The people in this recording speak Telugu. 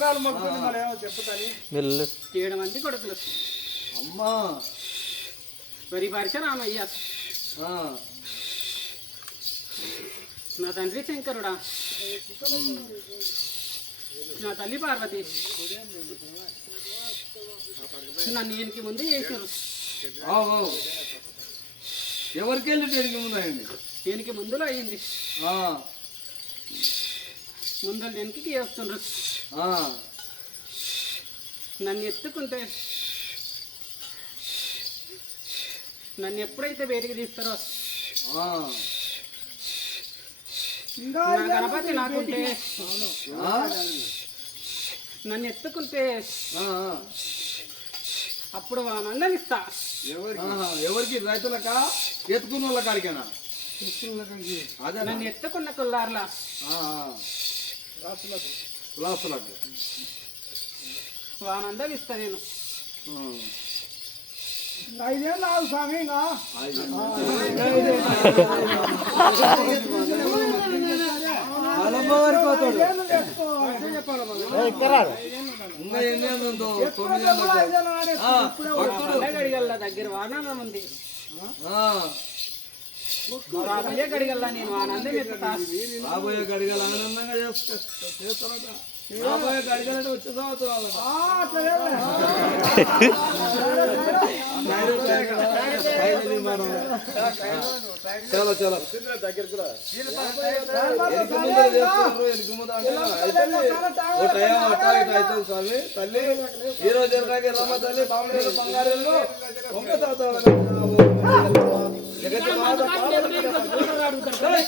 మొక్కుతుంది మరి ఏమో చెప్పుతాని మెల్లు ఏడు మంది కొడుకులు. అమ్మా. వరి రామయ్య. నా తండ్రి శంకరుడా. నా తల్లి పార్వతి. నన్ను ఈయనకి ముందు చేశారు. ఎవరికి వెళ్ళి దేనికి ముందండి ఈయనకి ముందులో అయింది. ముందర వెనక్కి చేస్తుండ్రు ఆ, నన్ను ఎత్తుకుంటే నన్ను ఎప్పుడైతే బయటికి తీస్తారో ఆ. ఇంకా నా గణపతి నాకుంటే ఆ? నన్ను ఎత్తుకుంటే. అప్పుడు ఆనందమిస్తా ఆహా, ఎవరికి? రైతులకా? ఎత్తుకున్న వాళ్ళ కాడికేనా అదే నన్ను ఎత్తుకున్న కుల్లార్లా. లాసులకు ఆనందమిస్తా నేను. ఐదేళ్ళు ఆగు స్వామి దగ్గర ఆనందం ఉంది. ఆ, రాబోయే గడిగల్లా నేను ఆనందం ఎత్తుతా. రాబోయే గడిగలు ఆనందంగా చేస్తా. చేస్తారట. రాబోయే గడిగలంటే వచ్చే సంవత్సరాలు. చాలా చాలా. అవుతుంది స్వామి. తల్లి ఈ రోజు తల్లి బామ్మడి బంగారెళ్ళు అడుగుతారు